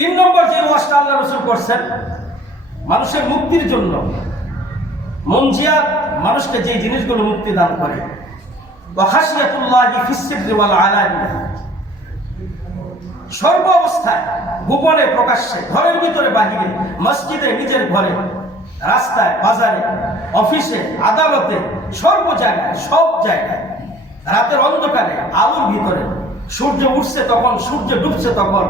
তিন নম্বর যে ওয়াজটা আল্লাহ রাসূল করছেন মানুষের মুক্তির জন্য, মনজিয়াত মানুষকে যে জিনিসগুলো মুক্তি দান করে, ওয়াখাশিয়াতুল্লাহি ফিস সিররি ওয়াল আলানিয়া, সর্ব অবস্থায়, গোপনে প্রকাশ্যে, ঘরের ভিতরে বাহিরে, মসজিদে, নিজের ঘরে, রাস্তায়, বাজারে, অফিসে, আদালতে, সর্ব জায়গায়, সব জায়গায়, রাতের অন্ধকারে, আলোর ভিতরে, সূর্য উঠছে তখন, সূর্য ডুবছে তখন,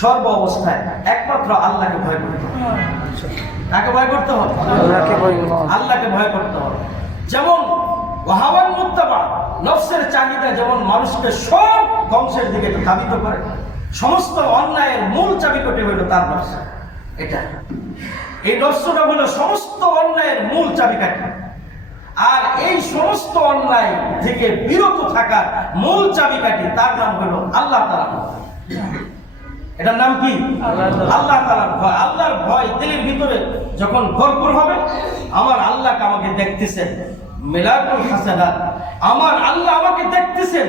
সর্ব অবস্থায় একমাত্র আল্লাহকে ভয় করতে হবে। কাকে ভয় করতে হবে? আল্লাহকে ভয় করতে হবে। যেমন ওয়াহাওয়ান মুত্তাবা, নফসের চাহিদা যেমন মানুষকে সব ধ্বংসের দিকে ধাবিত করে, সমস্ত অন্যায়ের মূল চাবিকাঠি হইল তার নফস। এটা এই নফসটা হলো সমস্ত অন্যায়ের মূল চাবিকাঠি। আর এই সমস্ত অন্যায় থেকে বিরত থাকার মূল চাবিকাঠি তার নাম হলো আল্লাহ তাআলা। এটার নাম কি? আল্লাহ তাআলার ভয়। আল্লাহর ভয় দিলের ভিতরে যখন ভরপুর হবে, আমার আল্লাহ আমাকে দেখতেছেন, মিলাকুল হাসানাত, আমার আল্লাহ আমাকে দেখতেছেন,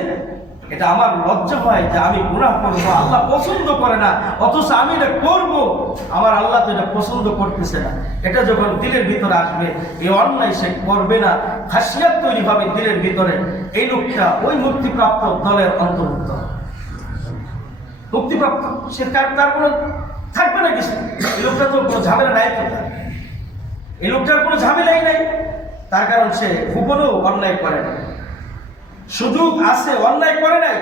এটা আমার লজ্জা হয় যে আমি গুনাহ করবো, আল্লাহ পছন্দ করে না, অথচ আমি এটা করবো, আমার আল্লাহ তো এটা পছন্দ করতেছে না। এটা যখন দিলের ভিতরে আসবে, এই অন্যায় সে করবে না, খাসিয়াত তৈরি হবে দিলের ভিতরে, এই লোকটা ওই মুক্তিপ্রাপ্ত দলের অন্তর্ভুক্ত। মুক্তিপ্রাপ্ত সে তার কোনো থাকবে না কিছু, এই লোকটা তো কোনো ঝামেলা নাই, তো এই লোকটার কোনো ঝামেলাই নাই, তার কারণ সে গোপনেও অন্যায় করে না, সুযোগ আছে, অন্যায় করে নাই,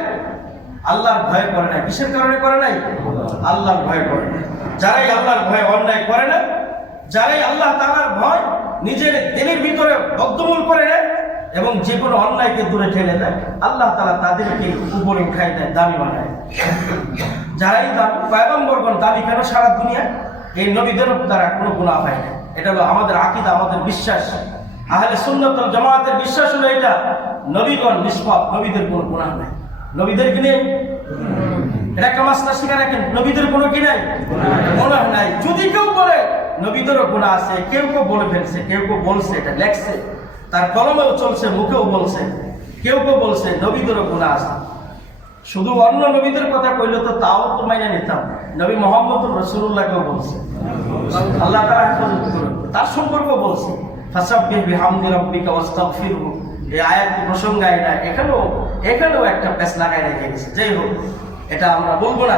আল্লাহর ভয় করে নাই। কিসের কারণে করে নাই? আল্লাহর ভয় করে নাই। যারাই আল্লাহর ভয় অন্যায় করে না, যারাই আল্লাহ তাআলার ভয় নিজের দিলের ভিতরে বদ্ধমূল করে নেয় এবং যে কোনো অন্যায়কে দূরে ঠেলে দেয়, আল্লাহ তাআলা তাদেরকে উপরে উঠাই দেয়, দামি বানায়। যারাই দামি, পয়গম্বরগণ দামি কেন সারা দুনিয়া? এই নবীদের দ্বারা কোনো গুনাহ হয় না। এটা হলো আমাদের আকীদা, আমাদের বিশ্বাস। আহলে সুন্নাত ওয়াল জামাতের বিশ্বাস হলো এটা, নবীগণ নিষ্পাপ, নবীদের কোনো গুনাহ নাই। নবীদের কি নেই? এটা একটা মাসলা শিখে রাখেন, নবীদের কোনো কি নাই? গুনাহ নাই। যদি কেউ বলে নবীদেরও গুনাহ আছে, কেউ কেউ বলে ফেলছে, কেউ কেউ বলছে, এটা লেখছে, তার কলমেও চলছে, মুখেও বলছে, কেউ কেউ বলছে নবীদেরও গুনাহ আছে। শুধু অন্য নবীদের কথা কইলে তো তাও তো মাইনে নিতাম, নবী মুহাম্মদুর রাসূলুল্লাহকেও বলছে, আল্লাহ তাআলা হেফাজত করুন, তার সম্পর্ক বলছে, ফাসাব্বিহ বিহামদি রাব্বিকা ওয়াস্তাগফিরহু। এই আয়াত প্রসঙ্গে এটা এখানেও একটা পেশ লাগাই রেখে গেছে। যাই হোক, এটা আমরা বলবো না।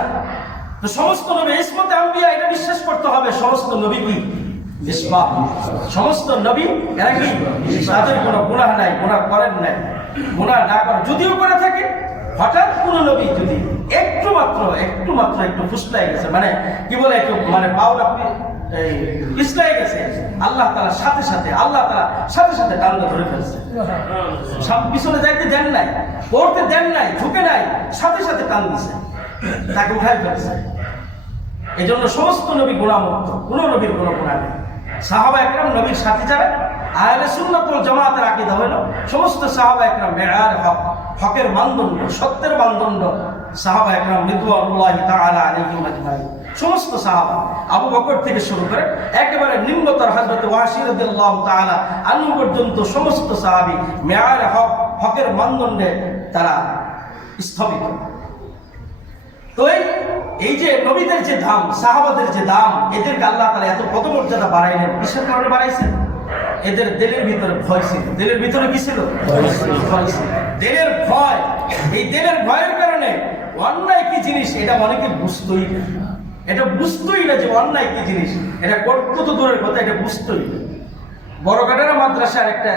তো সমস্ত নবী ইসমতে আম্বিয়া, এটা বিশ্বাস করতে হবে, সমস্ত নবী কি নিষ্পাপ, সমস্ত নবী এরা কি, তাদের কোনো গুনাহ নাই, গুনাহ করেন নাই, গুনাহ না করে, যদিও করে থাকে, হঠাৎ কোনো নবী যদি একটু মাত্র একটু ফুসলাই গেছে, মানে কি বলে, একটু মানে পাওলা পিছলাই গেছে, আল্লাহ তাআলা সাথে সাথে টানটা ধরে ফেলছে, পিছনে যাইতে দেন নাই, পড়তে দেন নাই, ঝুঁকে নাই, সাথে সাথে টান দিছে, তাকে উঠাই ফেলছে। এই জন্য সমস্ত নবী গুনাহমুক্ত, কোন নবীর কোনো গুনাহ নেই। সাহাবা একরাম নবীর সাথী যারা, আহলে সুন্নাত ওয়াল জামাতের আকীদা হলো সমস্ত সাহাবা একরাম মেয়ার হক, হকের মানদণ্ড, সত্যের মানদণ্ড, সাহাবা একরাম রিদওয়ানুল্লাহি তাআলা আলাইহিম আজমাইন, সমস্ত সাহাবা আবু বকর থেকে শুরু করে একেবারে নিম্নতর হযরত ওয়াসি রাদিয়াল্লাহু তাআলা আনহু পর্যন্ত সমস্ত সাহাবী মেয়ার হক, হকের মানদণ্ডে তারা স্থবিত। তো এই যে নবীদের যে দাম, সাহাবাদের যে দাম, এদেরকে আল্লাহ তাআলা এত পদমর্যাদা বাড়াইলেন, কিসের কারণে বাড়াইছেন? এদের দিলের ভিতরে ভয় ছিল। দিলের ভিতরে কি ছিল? ভয় ছিল। দিলের ভয়, এই দিলের ভয়ের কারণে অন্যায় কি জিনিস এটা অনেকে বুঝতোই না। এটা বুঝতোই না যে অন্যায় কি জিনিস, এটা করতে তো দূরের কথা, এটা বুঝতোই না। বড়কাটারা মাদ্রাসার একটা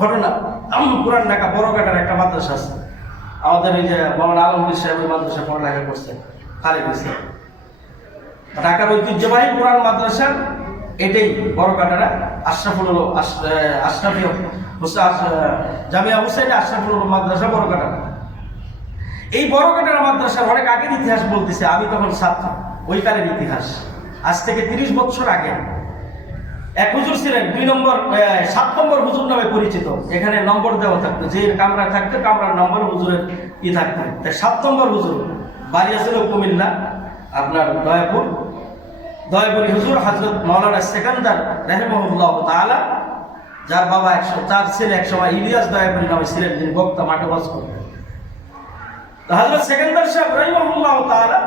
ঘটনা, পুরান ঢাকা বড়কাটার একটা মাদ্রাসা আছে, আমাদের এই যে মাওলানা আলমগীর সাহেব ওই মাদ্রাসা পড়ালেখা করছেন, খালেদ হোসেন, ঢাকার ঐতিহ্যবাহী পুরান মাদ্রাসা এটাই বড়কাটারা জামিয়া হুসাইন আশরাফুল মাদ্রাসা বড়কাটারা। এই বড়কাটারা মাদ্রাসার অনেক আগের ইতিহাস বলতেছে, আমি তখন ছাত্র, ওই কালের ইতিহাস, আজ থেকে 30 বছর আগে এক হুজুর ছিলেন, 7 নম্বর হুজুর নামে পরিচিত। এখানে নম্বর দেওয়া থাকতো, যে কামরায় থাকতো কামরার নম্বর হুজুরের থাকতো। 7 নম্বর হুজুর বাড়ি ছিল কুমিল্লা, আপনার দয়াপুরি হুজুর হযরত মাওলানা সেকান্দার রাহিমাহুল্লাহ তাআলা, যার বাবা তার ছেলে একসময় ইলিয়াস দয়াপুরি নামে ছিলেন, যিনি বক্তা, মাঠে ওয়াজ করতেন। হযরত সেকান্দার সাহেব রাহিমাহুল্লাহ তাআলা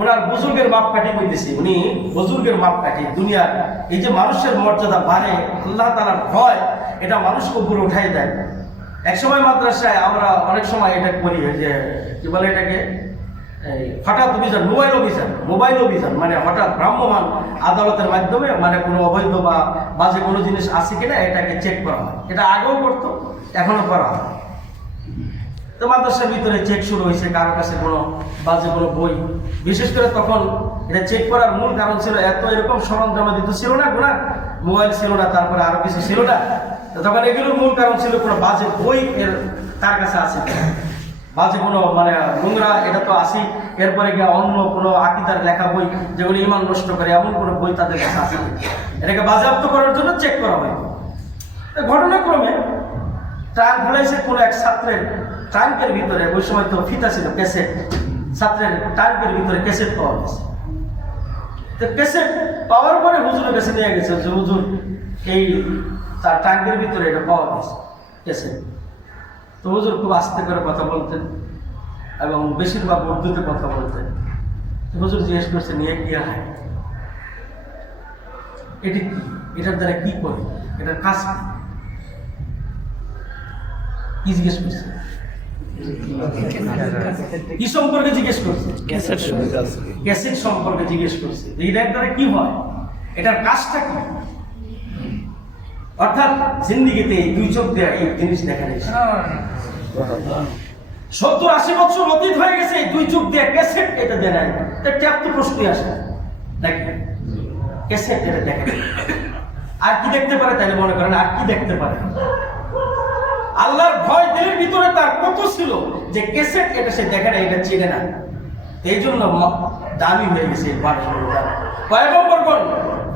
ওনার বুজুর্গের মাপকাঠি বলতেছি, উনি বুজুর্গের মাপকাঠি। দুনিয়ার এই যে মানুষের মর্যাদা বাড়ে, আল্লাহ তাআলার ভয়, এটা মানুষকে উপরে উঠাই দেয়। একসময় মাদ্রাসায় আমরা অনেক সময় এটা করি, যে কি বলে এটাকে, হঠাৎ অভিযান, মোবাইল অভিযান, মানে হঠাৎ ভ্রাম্যমাণ আদালতের মাধ্যমে মানে কোনো অবৈধ বা বাজে কোনো জিনিস আছে কিনা এটাকে চেক করা হয়। এটা আগেও করতো, এখনো করা হয়। তো মাদ্রাসার ভিতরে চেক শুরু হয়েছে, কারো কাছে কোনো বাজে কোনো বই, বিশেষ করে তখন এটা চেক করার মূল কারণ ছিল এত এরকম সরঞ্জামাদি ছিল না, গুনার মোবাইল ছিল না, তারপরে আরো কিছু ছিল না। তখন এগুলোর মূল কারণ ছিল কোনো বাজে বই এর তার কাছে আছে, বাজে কোনো মানে নোংরা, এটা তো আসি। এরপরে গিয়ে অন্য কোনো আকিদার লেখা বই যেগুলো ইমান নষ্ট করে, এমন কোনো বই তাদের কাছে আছে, এটাকে বাজেয়াপ্ত করার জন্য চেক করা হয়। ঘটনাক্রমে ট্রাঙ্ক খোলাইছে কোনো এক ছাত্রের ট্রাঙ্কের ভিতরে, ওই সময় তো ফিতা ছিল, ক্যাসেট, ছাত্রের ট্রাঙ্কের ভিতরে ক্যাসেট পাওয়া গেছে। তো ক্যাসেট পাওয়ার পরে হুজুরের কাছে নিয়ে গেছে যে হুজুর এই তার ট্রাঙ্কের ভিতরে এটা পাওয়া গেছে ক্যাসেট। তো হুজুর খুব আস্তে করে কথা বলতেন এবং বেশিরভাগ উর্দুতে কথা বলতেন। হুজুর জিজ্ঞেস করছে, নিয়ে কি হয়, এটি কি, এটার দ্বারা কি করে, এটার কাজ কি জিজ্ঞেস করছে, কি সম্পর্কে জিজ্ঞেস করছে, ক্যাসেট সম্পর্কে জিজ্ঞেস করছে, এটার দ্বারা কি হয়, এটার কাজটা কি। অর্থাৎ জিন্দিগিতে এই দুই চোখ দিয়ে এই জিনিস দেখা যায়। 70-80 বছর অতীত হয়ে গেছে, এই দুই চোখ দিয়ে ক্যাসেট এটা দেয় নাই, ট্যাপ তো প্রশ্নই আসে নাকি, ক্যাসেট এটা দেখে। আর কি দেখতে পারে তাহলে মনে করেন, আর কি দেখতে পারে? আল্লাহর ভয় দিলের ভিতরে তার কত ছিল যে ক্যাসেট এটা সে দেখে না, এটা চিনে না। এই জন্য দামি হয়ে গেছে পয়গম্বরগণ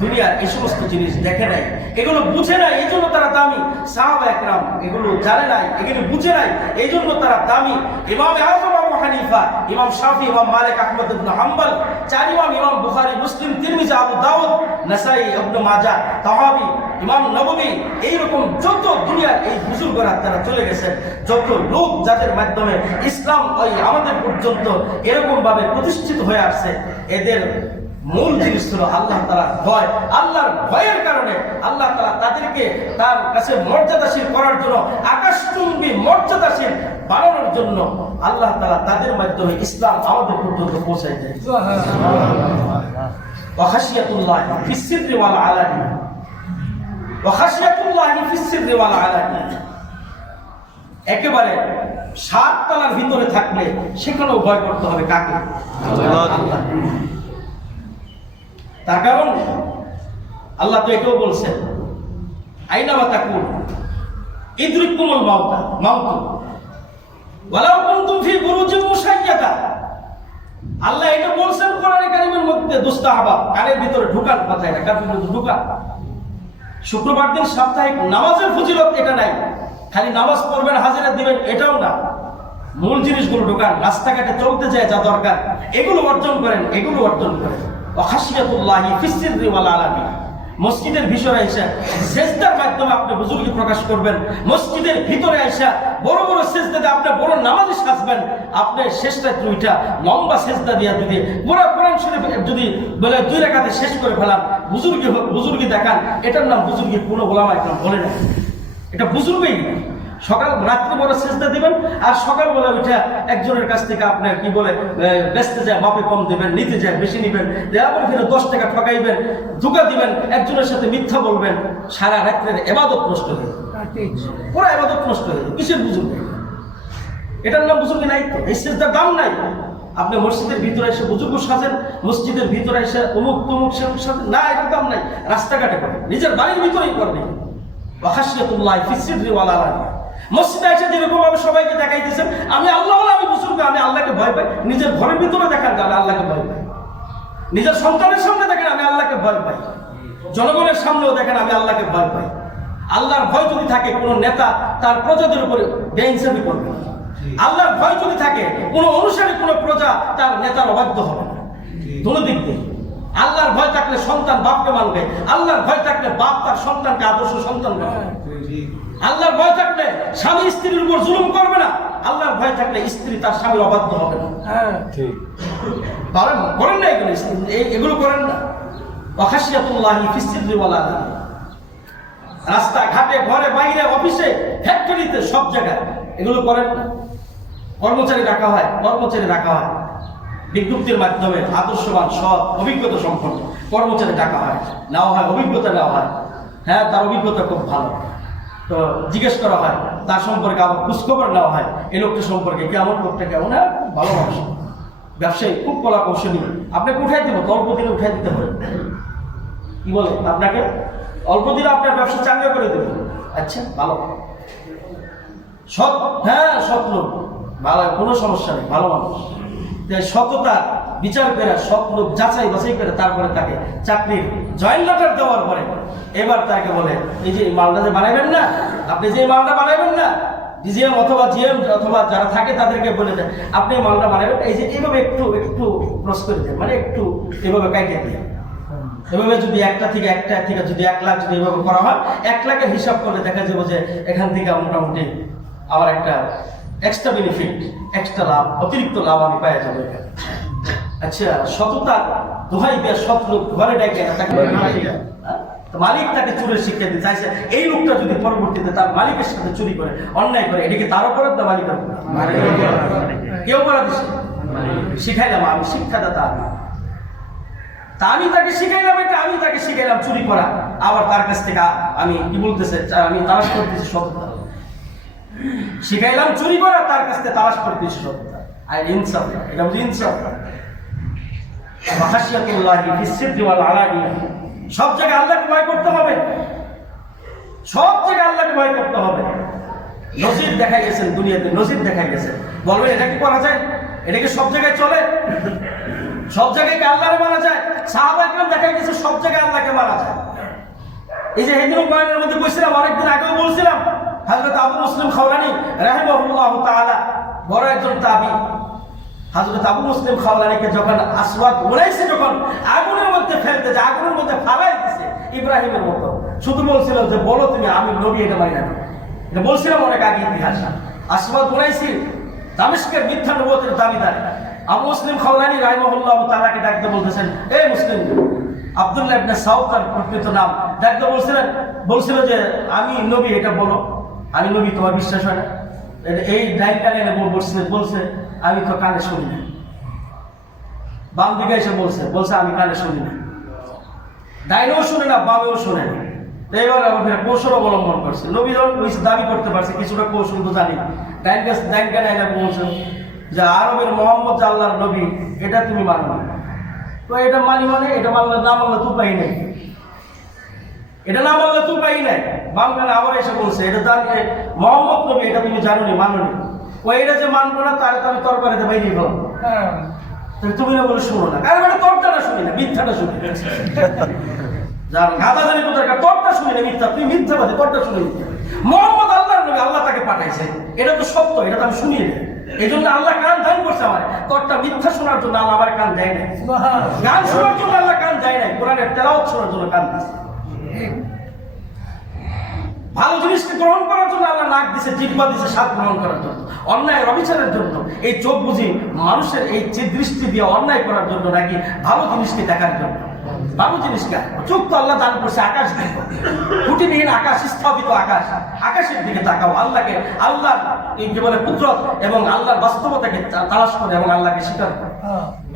দুনিয়ার এই সমস্ত জিনিস দেখে নাই, এগুলো বুঝে নাই, এই জন্য তারা দামি। সাহাবা একরাম এগুলো জানে নাই, এগুলো বুঝে নাই, এই জন্য তারা দামি। ইমাম আযম আবু হানিফা, ইমাম শাফি, ইমাম মালিক, আহমদ ইবনে হাম্বল, চার ইমাম, ইমাম বুখারী, মুসলিম, তিরমিজি, আবু দাউদ, নাসাই, ইবনে মাজাহ, তাহাবী, ইমাম নববী, এইরকম যত দুনিয়ার এই বুজুর্গরা তারা চলে গেছেন, যত লোক যাদের মাধ্যমে ইসলাম ওই আমাদের পর্যন্ত এরকম ভাবে প্রতিষ্ঠিত হয়ে আসছে, এদের মূল জিনিস ছিল আল্লাহ তাআলার ভয়। আল্লাহর ভয়ের কারণে আল্লাহ তাআলা তাদেরকে তার কাছে মর্যাদাশীল করার জন্য, আকাশচুম্বী মর্যাদাশীল বানানোর জন্য আল্লাহ তাআলা তাদের মাধ্যমে ইসলাম আমাদের পর্যন্ত পৌঁছায় দেয়। ওয়া খাশিয়াতুল্লাহি ফিস সিররি ওয়াল আলানি, ওয়া খাশিয়াতুল্লাহি ফিস সিররি ওয়াল আলানি। একেবারে 7 তলার ভিতরে থাকলে সেখানেও ভয় করতে হবে কাকে? আল্লাহ। তার কারণ আল্লাহ তো এটাও বলছেন, আইনামা তাকুন ইদরিকুমুল মাউত ওয়ালাউ কুনতুম ফি বুরুজিন মুশাইয়াদা। আল্লাহ এটা বলছেন কোরআনে কারীমের মধ্যে, দুস্তাহাবা কানের ভিতরে ঢুকান কথা, এটা কানের ভিতরে ঢুকান। শুক্রবার দিন সাপ্তাহিক নামাজের ফজিলত এটা নাই, খালি নামাজ পড়বেন হাজিরা দিবেন এটাও না, মূল জিনিসগুলো ঢুকান। রাস্তাঘাটে চলতে যায় যা দরকার এগুলো অর্জন করেন, এগুলো অর্জন করেন। খাশিয়াতুল্লাহি ফিস সিররি ওয়াল আলানি। মসজিদের ভিতরে আইসা সিজদার মাধ্যমে আপনি বুজুর্গি প্রকাশ করবেন, মসজিদের ভিতরে আইসা বড় বড় সিজদাতে আপনি বড় নামাজি সাজবেন। আপনি শেষটা দুইটা লম্বা সিজদা দিয়া যদি পুরো কোরআন শরীফ যদি বলে 2 রাকাতে শেষ করে ফেলান, বুজুর্গি দেখান, এটার নাম বুজুর্গি। কোনো ওলামা একদম বলে না, এটা বুজুর্গই। সকাল রাত্রে বড় সিজদা দিবেন, আর সকালবেলা উঠে একজনের কাছ থেকে আপনার কি বলে বেচতে যায় মাপে কম দিবেন, নিতে যায় বেশি নিবেন, দেওয়ার ফিরে 10 টাকা ঠকাইবেন, ধোঁকা দিবেন, একজনের সাথে মিথ্যা বলবেন, সারা রাত্রের ইবাদত নষ্ট হয়ে যাবে, পুরো ইবাদত নষ্ট হয়ে যাবে। কিসের বুজুর্গ? এটার নাম বুজুর্গ নাই তো, এই সিজদার দাম নাই। আপনি মসজিদের ভিতরে এসে বুজুর্গ সাজেন, মসজিদের ভিতরে এসে অমুক তমুক সাজেন, না, এটার দাম নাই। রাস্তাঘাটে করেন, নিজের বাড়ির ভিতরেই করবেন। ওয়া খাশিয়াতুল্লাহি ফিস সিররি ওয়াল আলানি। মসজিদে এসে যেরকম ভাবে সবাইকে দেখাইতেছেন আমি আল্লাহ, আমি বুজুর্গ, আমি আল্লাহকে ভয় পাই, নিজের ঘরের ভিতরে দেখান আমি আল্লাহকে ভয় পাই, নিজের সন্তানের সামনে দেখেন আমি আল্লাহকে ভয় পাই, জনগণের সামনেও দেখেন আমি আল্লাহকে ভয় পাই। আল্লাহর ভয় যদি থাকে, কোনো নেতা তার প্রজাদের উপরে বেইনসাফি করবে না। আল্লাহর ভয় যদি থাকে, কোনো অনুসারী কোনো প্রজা তার নেতার অবাধ্য হবে না। দুটো দিক দিয়ে আল্লাহর ভয় থাকলে সন্তান বাপকে মানবে, আল্লাহর ভয় থাকলে বাপ তার সন্তানকে আদর্শ সন্তান মানবে। আল্লাহর ভয় থাকলে স্বামী স্ত্রীর উপর জুলুম করবে না, আল্লাহর ভয় থাকলে স্ত্রী তার স্বামীর অবাধ্য হবে না। হ্যাঁ ঠিক করেন না এগুলো, এগুলো করেন না। ওয়াখাশিয়াতুল্লাহি ফিস সিররি ওয়াল আলান, রাস্তা ঘাটে ঘরে বাইরে অফিসে ফ্যাক্টরিতে সব জায়গায় এগুলো করেন না। কর্মচারী রাখা হয়, কর্মচারী রাখা হয় বিজ্ঞপ্তির মাধ্যমে, আদর্শবান সৎ অভিজ্ঞতা সম্পন্ন কর্মচারী ডাকা হয়, নেওয়া হয়, অভিজ্ঞতা নেওয়া হয়। হ্যাঁ তার অভিজ্ঞতা খুব ভালো, তো জিজ্ঞেস করা হয় তার সম্পর্কে, আবার খোঁজখবর নেওয়া হয় এই লোকটা সম্পর্কে, কেমন লোকটা কেমন। হ্যাঁ খুব ভালো মানুষ, ব্যবসায়ী, খুব কলা কৌশলী, আপনাকে উঠাই দিব, অল্প দিনে উঠাই দিতে হবে। কি বলে আপনাকে অল্প দিনে আপনার ব্যবসা চাঙ্গা করে দেবে। আচ্ছা ভালো, সৎ, হ্যাঁ সৎ লোক, ভালো, কোনো সমস্যা নেই, ভালো মানুষ। সততা বিচার করে, সৎ লোক যাচাই বাছাই করে তারপরে তাকে চাকরির জয়েন লেটার দেওয়ার পরে এবার তাকে বলে এই যে মালটা যে বানাবেন না, আপনি যে মালটা বানাবেন না, ডিজিএম অথবা জিএম অথবা যারা থাকে তাদেরকে বলে দেন আপনি মালটা বানাবেন, এই যে এইভাবে একটু একটু ক্রস করে দেন, মানে একটু এভাবে কাটিয়ে দিয়ে, এভাবে যদি একটা থেকে যদি 1 লাখ যদি এভাবে করা হয়, 1 লাখের হিসাব করলে দেখা যাবে যে এখান থেকে মোটামুটি আমার একটা এক্সট্রা বেনিফিট, এক্সট্রা লাভ, অতিরিক্ত লাভ আমি পাই যাবো। আচ্ছা সততা দোহাই দিয়ে সৎ লোক ঘরে ডেকে তাকে মালিক তাকে চুরের শিক্ষা দিতে চাইছে, এই লোকটা যদি পরবর্তীতে তার মালিকের সাথে চুরি করে অন্যায় করে, এটাকে তার অপরাধ না মালিকের অপরাধ? কেউ অপরাধ শিখাইলাম, আমি শিক্ষাদাতা, আমি তাকে শিখাইলাম, এটা আমি তাকে শিখাইলাম চুরি করা, আবার তার কাছ থেকে আমি কি বলতেছে আমি তালাশ করতেছি সততা, শিখাইলাম চুরি করা, তার কাছ থেকে তালাশ করতেছি সততা। আর ইনসাফ, এটা বুঝি ইনসাফ। ওয়াখাশিয়াতুল্লাহি ফিস সিররি ওয়াল আলানিয়া, সব জায়গায় আল্লাহকে ভয় করতে হবে, সব জায়গায় আল্লাহকে ভয় করতে হবে। নজির দেখাই গেছেন দুনিয়াতে, নজির দেখাই গেছেন, বলবেন এটা কি করা যায়, এটা কি সব জায়গায় চলে, সব জায়গায় কি আল্লাহকে মানা যায়? সাহাবা একরাম দেখাই গেছে সব জায়গায় আল্লাহকে মানা যায়। এই যে হিন্দু বয়ানের মধ্যে বলছিলাম, অনেকদিন আগেও বলছিলাম, হযরত আবু মুসলিম খাওলানী রাহিমাহুল্লাহ তাআলা বড় একজন তাবী, হযরত আবু মুসলিম খাওলানীকে যখন আসওয়াদ উলাইসি যখন আগুনের মধ্যে ফেলতে যায়, আগুনের মধ্যে ফালাই দিছে ইব্রাহিমের মতো, শুধু বলছিল যে বলো তুমি আমি নবী, এটা মানি না। এটা বলছিলাম অনেক আগে ইতিহাস। আসওয়াদ উলাইসি দামেস্কের মিথ্যা নবুয়তের দাবিদার আবু মুসলিম খাওলানী রাহিমাহুল্লাহ তাআলাকে ডাকতে বলতেছেন, এই মুসলিম, আব্দুল্লাহ ইবনে সাউদ তার প্রকৃত নাম, ডাকতে বলছিল যে আমি নবী, এটা বলো, আমি নবী, তোমার বিশ্বাস হয় না? এই ডাইন কানে বলছে আমি তো কানে শুনি না, বাম দিকে এসে বলছে আমি কানে শুনি না, ডাইনেও শুনে না বামেও শুনে না। এইবার কৌশল অবলম্বন করছে, নবী যখন দাবি করতে পারছে কিছুটা কৌশল তো জানি, ডাইন কানে এনে বলছে যে আরবের মোহাম্মদ যে আল্লাহর নবী, এটা তুমি মানো না। তো এটা মানি, মানে এটা মানলে না মানলে তো উপায় নেই, এটা না মানলে তো উপায় নাই। বাংলায় আবার এসে বলছে এটা জানলে মোহাম্মদ নবী, এটা তুমি জানো নি, মানো নি, ও এটা যে মানবো না তার তো আমি তরকারিতে বাইরে গেলাম, তুমি না বলে শুনো না, কারণ এটা তরকাটা শুনি না, মিথ্যাটা শুনি, গাদা জানি কোথায় তরটা শুনি না, মিথ্যা, তুমি মিথ্যাবাদী, তরটা শুনি। মোহাম্মদ আল্লাহর নবী, আল্লাহ তাকে পাঠাইছে, এটা তো সত্য, এটা তো আমি শুনি না, এই জন্য আল্লাহ কান দান করছে আমার, তরটা মিথ্যা শোনার জন্য আল্লাহ আমার কান দেয় নাই, গান শোনার জন্য আল্লাহ কান দেয় নাই, কোরআনের তেলাওয়াত শোনার জন্য কান দিয়েছে। ভালো জিনিসকে গ্রহণ করার জন্য আল্লাহ নাক দিছে, জিহ্বা দিছে স্বাদ গ্রহণ করার জন্য, অন্যায় অবিচারের জন্য এই চোখ বুঝি মানুষের এই দৃষ্টি দিয়ে অন্যায় করার জন্য নাকি ভালো জিনিসকে দেখার জন্য। ভালো জিনিসকে চোখ তো আল্লাহ দান করছে, আকাশ দেখো, খুঁটিবিহীন আকাশ, স্থাপিত আকাশ, আকাশের দিকে তাকাও, আল্লাহকে, আল্লাহর এই কি বলে কুদরত এবং আল্লাহর বাস্তবতাকে তালাশ করে এবং আল্লাহকে স্বীকার করে,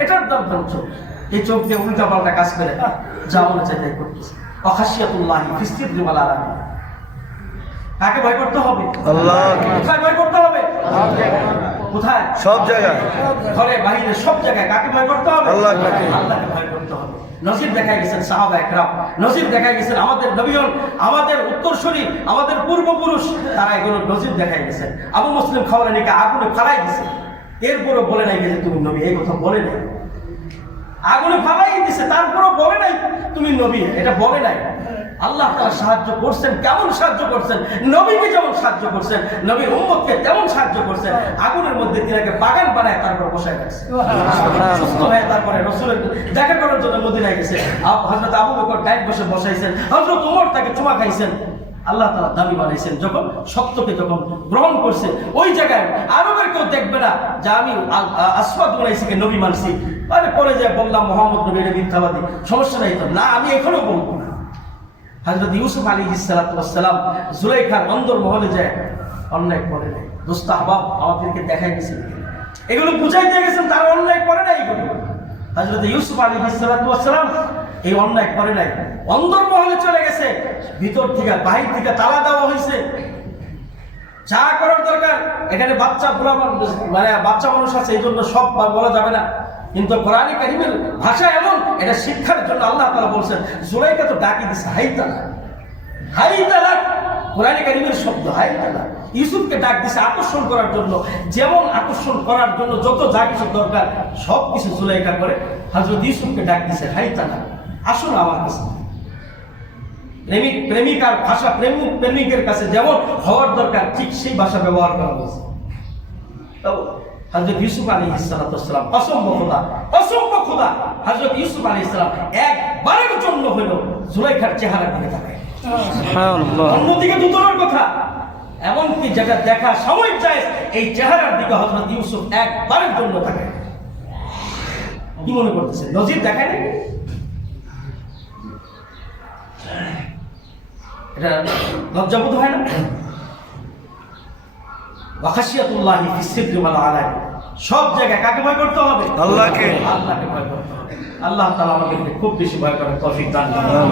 এটার দাম চোখ। এই চোখ দিয়ে উল্টা পাল্টা কাজ করে যা মনে চাই তাই করতেছে। ওয়াখাশিয়াতুল্লাহি ফিস সিররি ওয়াল আলানিয়া, কাকে ভয় করতে হবে? আল্লাহকে। কোথায় ভয় করতে হবে? কোথায়? সব জায়গায়, ঘরে বাইরে সব জায়গায় কাকে ভয় করতে হবে? আল্লাহকে। আল্লাহকে ভয় করতে হবে। নজির দেখাই গেছেন সাহাবা একরাম, নজির দেখাই গেছেন আমাদের নবীগণ, আমাদের উত্তরসূরি, আমাদের পূর্বপুরুষ, তারা এগুলো নজির দেখাই গেছেন। আবু মুসলিম খাওলানীকে আগুনে ফালাই দিছে, এরপরও বলে নাই যে তুমি নবী, এই কথা বলে নাই। আগুনে ফালাই দিছে, তারপরও বলে নাই তুমি নবী, এটা বলে নাই। আল্লাহ তাআলা সাহায্য করছেন, কেমন সাহায্য করছেন? নবীকে যেমন সাহায্য করছেন, নবীর উম্মতকে তেমন সাহায্য করছেন। আগুনের মধ্যে তিনাকে বাগান বানায় তারপর বসায় রাখছে, সুস্থ হয়ে তারপরে রাসূলের দেখা করার জন্য মদিনায় গেছে। হযরত আবু বকর ডাইন বসে বসাইছেন, হযরত ওমর তাকে চুমা খাইছেন, আল্লাহ তাআলা দাবি বানাইছেন যখন সত্যকে যখন গ্রহণ করছে ওই জায়গায় আরবের কেউ দেখবে না যে আমি আসওয়াদ গুনাইসিকে নবী মানছি, আরে পরে যে বললাম মোহাম্মদ নবী এটা মিথ্যাবাদী, সমস্যা নাই তো, না আমি এখনো বলবো না। হযরত ইউসুফ আলাইহিস সালাতু ওয়াস সালাম জুলাইখার অন্দরমহলে যায় অন্যায় করে নাই। দোস্ত আহবাব আমাদেরকে দেখাই গেছেন, এগুলো বুঝাই দিয়ে গেছেন তারা অন্যায় করে নাই। এগুলো হযরত ইউসুফ আলাইহিস সালাতু ওয়াস সালাম এই অন্যায় করে নাই, অন্দরমহলে চলে গেছে, ভিতর থেকে বাহির থেকে তালা দেওয়া হয়েছে। যা করার দরকার, এখানে বাচ্চা মানে বাচ্চা মানুষ আছে, এই জন্য সব বলা যাবে না, কিন্তু কোরআন কারীমের ভাষা এমন, এটা শিক্ষার জন্য আল্লাহ তাআলা বলছেন। জুলাইখা তো ডাকি দিছে হাই তালাক, হাই তালাক কোরআন কারীমের শব্দ, হাই তালাক। ইউসুফকে ডাক দিছে আকর্ষণ করার জন্য, যেমন আকর্ষণ করার জন্য যত যা কিছু দরকার সব কিছু জুলাইখা করে হযরত ইউসুফকে ডাক দিছে হাই তালাক, আসুন আমার কাছে। প্রেমিক প্রেমিকার ভাষা প্রেমিক প্রেমিকের কাছে যেমন হওয়ার দরকার ঠিক সেই ভাষা ব্যবহার করা হয়েছে। হযরত ইউসুফ আলাইহিস সালাতু ওয়াস সালাম অসম্ভব খোদা হযরত ইউসুফ আলাইহিস সালাম একবারের জন্য হলো জুলাইখার চেহারা দিকে তাকায়। সুবহানাল্লাহ। অন্যদিকে দুটোর কথা, এমনকি যেটা দেখা সাময়িক যায় এই চেহারার দিকে হযরত ইউসুফ একবারের জন্য তাকায়। কি মনে করতেছে নজির দেখায় নাকি? এটা লজ্জাবোধ হয় না? ওয়াখাশিয়াতুল্লাহি ফিস সিররি ওয়াল আলান, সব জায়গায় কাকে ভয় করতে হবে? আল্লাহকে। আল্লাহকে ভয় করতে হবে। আল্লাহ তাআলা আমাদেরকে খুব বেশি ভয় করার তৌফিক দান করুন।